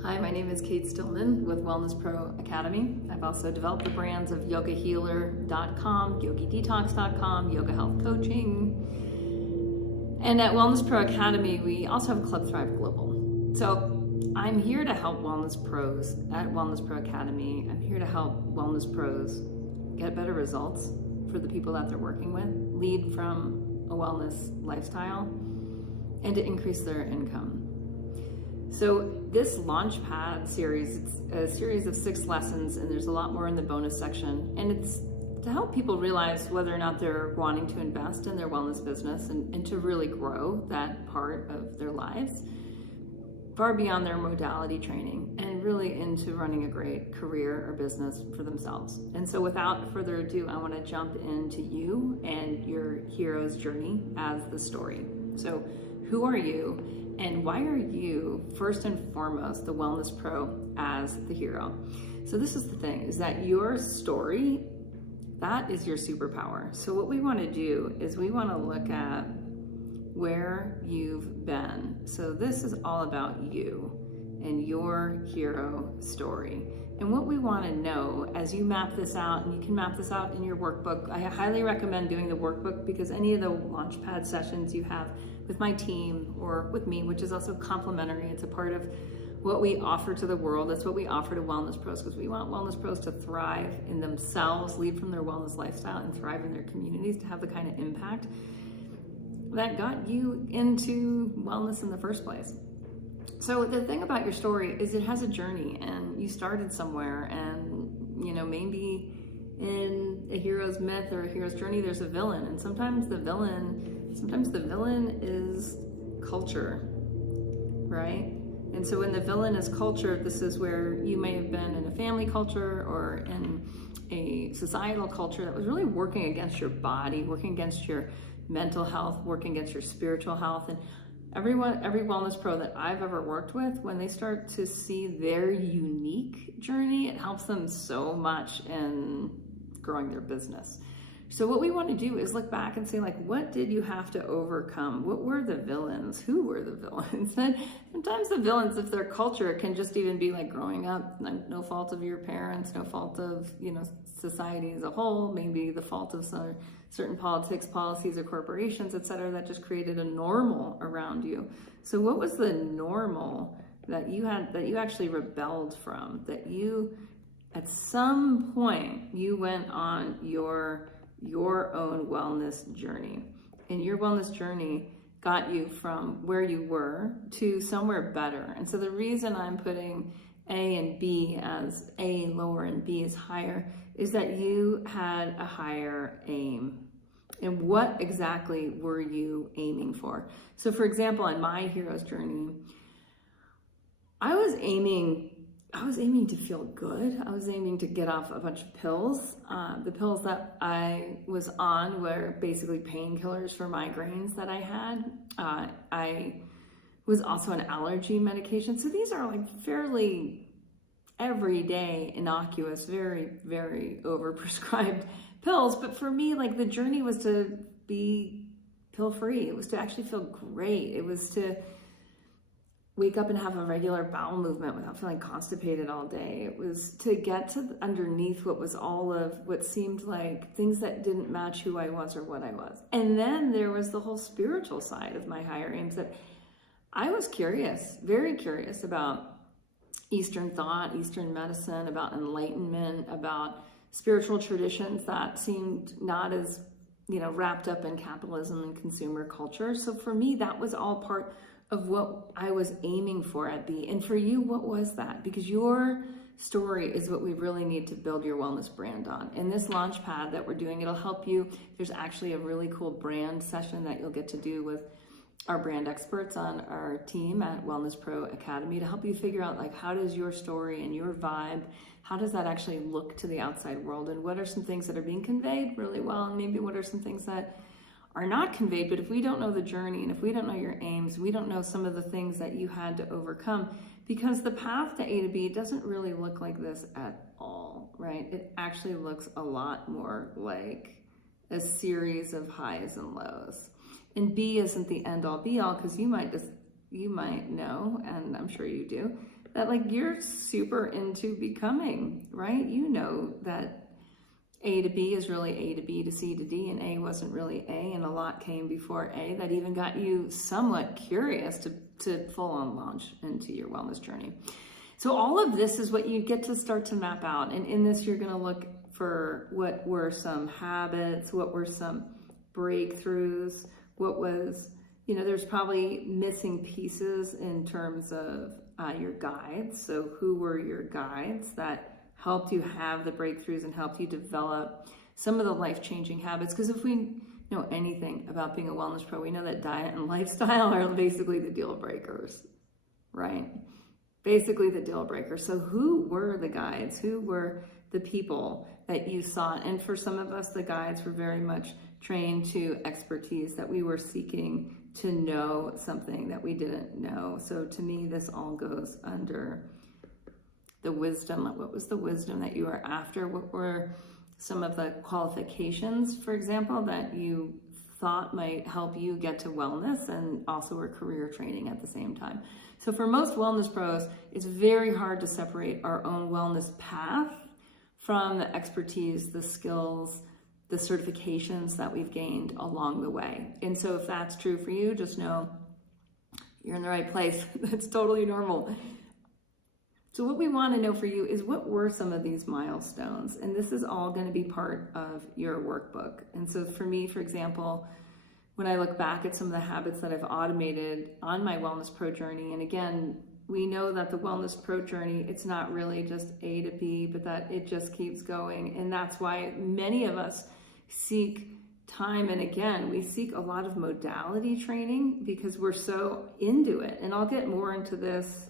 Hi, my name is Kate Stillman with Wellness Pro Academy. I've also developed the brands of yogahealer.com, yogidetox.com, yoga health coaching. And at Wellness Pro Academy, we also have Club Thrive Global. So I'm here to help wellness pros at Wellness Pro Academy. I'm here to help wellness pros get better results for the people that they're working with, lead from a wellness lifestyle, and to increase their income. So this Launchpad series, it's a series of 6 lessons, and there's a lot more in the bonus section. And it's to help people realize whether or not they're wanting to invest in their wellness business and to really grow that part of their lives far beyond their modality training and really into running a great career or business for themselves. And so without further ado, I want to jump into you and your hero's journey as the story. So who are you? And why are you, first and foremost, the wellness pro as the hero? So this is the thing, is that your story, that is your superpower. So what we want to do is we want to look at where you've been. So this is all about you and your hero story. And what we want to know as you map this out, and you can map this out in your workbook. I highly recommend doing the workbook because any of the Launchpad sessions you have with my team or with me, which is also complimentary, it's a part of what we offer to the world. That's what we offer to wellness pros, because we want wellness pros to thrive in themselves, lead from their wellness lifestyle, and thrive in their communities to have the kind of impact that got you into wellness in the first place. So the thing about your story is it has a journey, and you started somewhere, and maybe in a hero's myth or a hero's journey there's a villain, and sometimes the villain is culture, right? And so when the villain is culture, this is where you may have been in a family culture or in a societal culture that was really working against your body, working against your mental health, working against your spiritual health. And every wellness pro that I've ever worked with, when they start to see their unique journey, it helps them so much in growing their business. So what we want to do is look back and say, like, what did you have to overcome? What were the villains? Who were the villains? And sometimes the villains, if their culture, can just even be like growing up, no fault of your parents, no fault of, society as a whole, maybe the fault of certain politics, policies, or corporations, etc., that just created a normal around you. So what was the normal that you had, that you actually rebelled from, that you, at some point, you went on your own wellness journey, and your wellness journey got you from where you were to somewhere better? And so the reason I'm putting A and B as A lower and B is higher is that you had a higher aim. And what exactly were you aiming for? So for example, on my hero's journey, I was aiming to feel good. I was aiming to get off a bunch of pills. The pills that I was on were basically painkillers for migraines that I had. I was also on allergy medication. So these are like fairly everyday, innocuous, very, very overprescribed pills. But for me, like, the journey was to be pill-free. It was to actually feel great. It was to wake up and have a regular bowel movement without feeling constipated all day. It was to get to underneath what was all of what seemed like things that didn't match who I was or what I was. And then there was the whole spiritual side of my higher aims, that I was curious, very curious about Eastern thought, Eastern medicine, about enlightenment, about spiritual traditions that seemed not as, wrapped up in capitalism and consumer culture. So for me, that was all part of what I was aiming for at B. And for you, what was that? Because your story is what we really need to build your wellness brand on. In this Launchpad that we're doing, it'll help you. There's actually a really cool brand session that you'll get to do with our brand experts on our team at Wellness Pro Academy to help you figure out, like, how does your story and your vibe, how does that actually look to the outside world? And what are some things that are being conveyed really well? And maybe what are some things that are not conveyed? But if we don't know the journey, and if we don't know your aims, we don't know some of the things that you had to overcome, because the path to A to B doesn't really look like this at all, right? It actually looks a lot more like a series of highs and lows. And B isn't the end all be all, because you might know, and I'm sure you do, that like you're super into becoming, right? You know that A to B is really A to B to C to D, and A wasn't really A, and a lot came before A that even got you somewhat curious to full on launch into your wellness journey. So all of this is what you get to start to map out. And in this, you're going to look for what were some habits, what were some breakthroughs, what was, there's probably missing pieces in terms of your guides. So who were your guides that helped you have the breakthroughs and helped you develop some of the life-changing habits? Because if we know anything about being a wellness pro, we know that diet and lifestyle are basically the deal breakers, right? Basically the deal breaker. So who were the guides? Who were the people that you sought? And for some of us, the guides were very much trained to expertise, that we were seeking to know something that we didn't know. So to me, this all goes under the wisdom. What was the wisdom that you were after? What were some of the qualifications, for example, that you thought might help you get to wellness, and also were career training at the same time? So for most wellness pros, it's very hard to separate our own wellness path from the expertise, the skills, the certifications that we've gained along the way. And so if that's true for you, just know you're in the right place. That's totally normal. So what we want to know for you is, what were some of these milestones? And this is all going to be part of your workbook. And so for me, for example, when I look back at some of the habits that I've automated on my Wellness Pro journey, and again, we know that the Wellness Pro journey, it's not really just A to B, but that it just keeps going. And that's why many of us seek time and again, we seek a lot of modality training because we're so into it. And I'll get more into this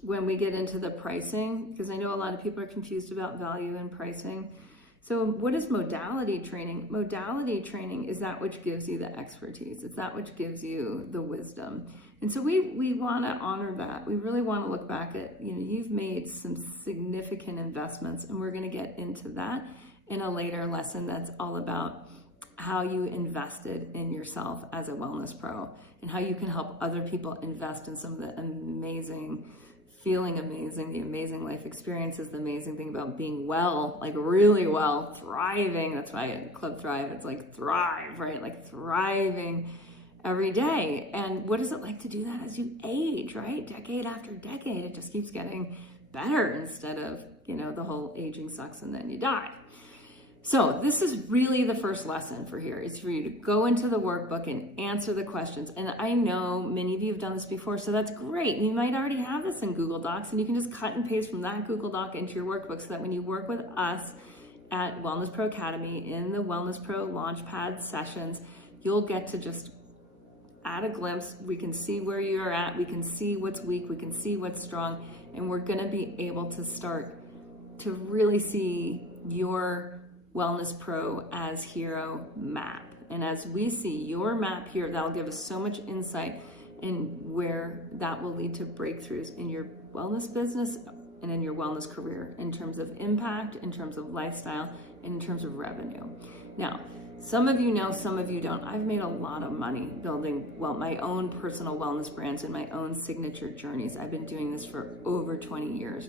when we get into the pricing, because I know a lot of people are confused about value and pricing. So what is modality training? Modality training is that which gives you the expertise. It's that which gives you the wisdom. And so we want to honor that. We really want to look back at, you've made some significant investments, and we're going to get into that in a later lesson that's all about how you invested in yourself as a wellness pro and how you can help other people invest in some of the amazing, feeling amazing, the amazing life experiences, the amazing thing about being well, like really well, thriving. That's why at Club Thrive, it's like thrive, right? Like thriving every day. And what is it like to do that as you age, right? Decade after decade, it just keeps getting better instead of, the whole aging sucks and then you die. So this is really the first lesson for here, is for you to go into the workbook and answer the questions. And I know many of you have done this before, so that's great. You might already have this in Google Docs, and you can just cut and paste from that Google Doc into your workbook, so that when you work with us at Wellness Pro Academy in the Wellness Pro Launchpad sessions, you'll get to just add a glimpse. We can see where you're at. We can see what's weak. We can see what's strong. And we're going to be able to start to really see your Wellness Pro as hero map. And as we see your map here, that'll give us so much insight in where that will lead to breakthroughs in your wellness business and in your wellness career, in terms of impact, in terms of lifestyle, and in terms of revenue. Now, some of you know, some of you don't. I've made a lot of money building my own personal wellness brands and my own signature journeys. I've been doing this for over 20 years.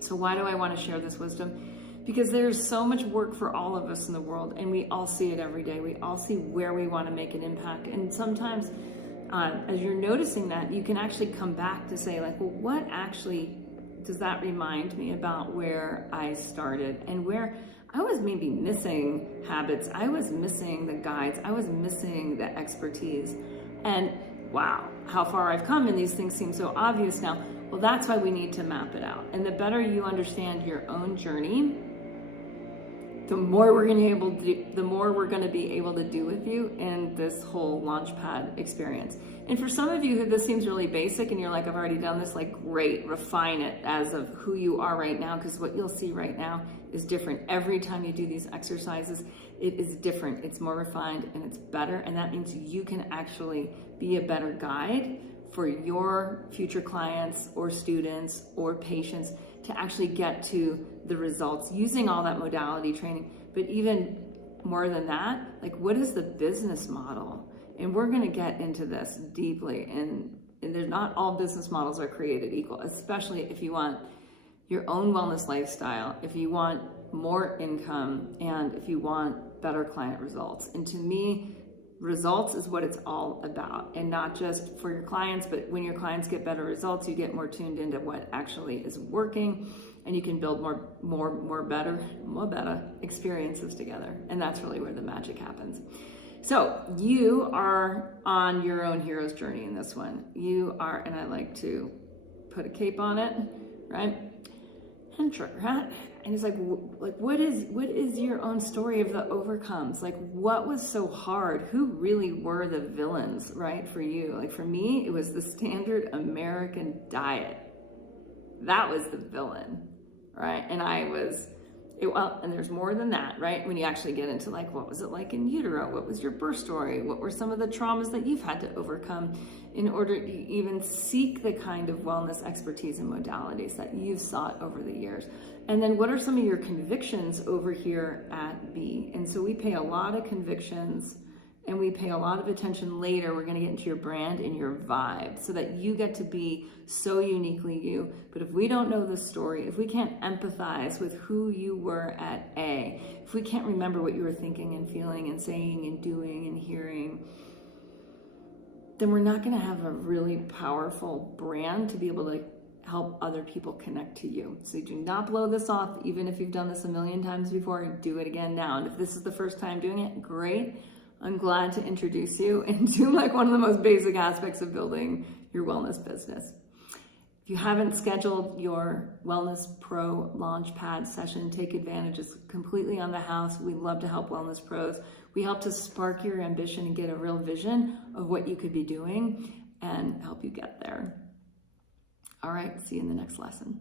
So why do I want to share this wisdom? Because there's so much work for all of us in the world, and we all see it every day. We all see where we want to make an impact. And sometimes as you're noticing that, you can actually come back to say, like, well, what actually does that remind me about where I started and where I was maybe missing habits. I was missing the guides. I was missing the expertise. And wow, how far I've come, and these things seem so obvious now. Well, that's why we need to map it out. And the better you understand your own journey, the more we're going to be able to do with you in this whole Launchpad experience. And for some of you who this seems really basic and you're like, I've already done this, like, great, refine it as of who you are right now, because what you'll see right now is different. Every time you do these exercises, it is different. It's more refined and it's better. And that means you can actually be a better guide for your future clients or students or patients to actually get to the results using all that modality training. But even more than that, like, what is the business model? And we're going to get into this deeply in They're not all business models are created equal, especially if you want your own wellness lifestyle, if you want more income, and if you want better client results. And to me, results is what it's all about, and not just for your clients, but when your clients get better results, you get more tuned into what actually is working, and you can build more better experiences together. And that's really where the magic happens. So you are on your own hero's journey in this one. You are, and I like to put a cape on it, right? And it's like what is your own story of the overcomes? Like, what was so hard? Who really were the villains, right, for you? Like, for me, it was the standard American diet. That was the villain, right? And and there's more than that, right? When you actually get into like, what was it like in utero? What was your birth story? What were some of the traumas that you've had to overcome in order to even seek the kind of wellness expertise and modalities that you've sought over the years? And then what are some of your convictions over here at B? And so we pay a lot of convictions, and we pay a lot of attention later. We're going to get into your brand and your vibe so that you get to be so uniquely you. But if we don't know the story, if we can't empathize with who you were at A, if we can't remember what you were thinking and feeling and saying and doing and hearing, then we're not going to have a really powerful brand to be able to help other people connect to you. So do not blow this off. Even if you've done this a million times before, do it again now. And if this is the first time doing it, great. I'm glad to introduce you into like one of the most basic aspects of building your wellness business. If you haven't scheduled your Wellness Pro Launchpad session, take advantage. It's completely on the house. We love to help wellness pros. We help to spark your ambition and get a real vision of what you could be doing and help you get there. All right, see you in the next lesson.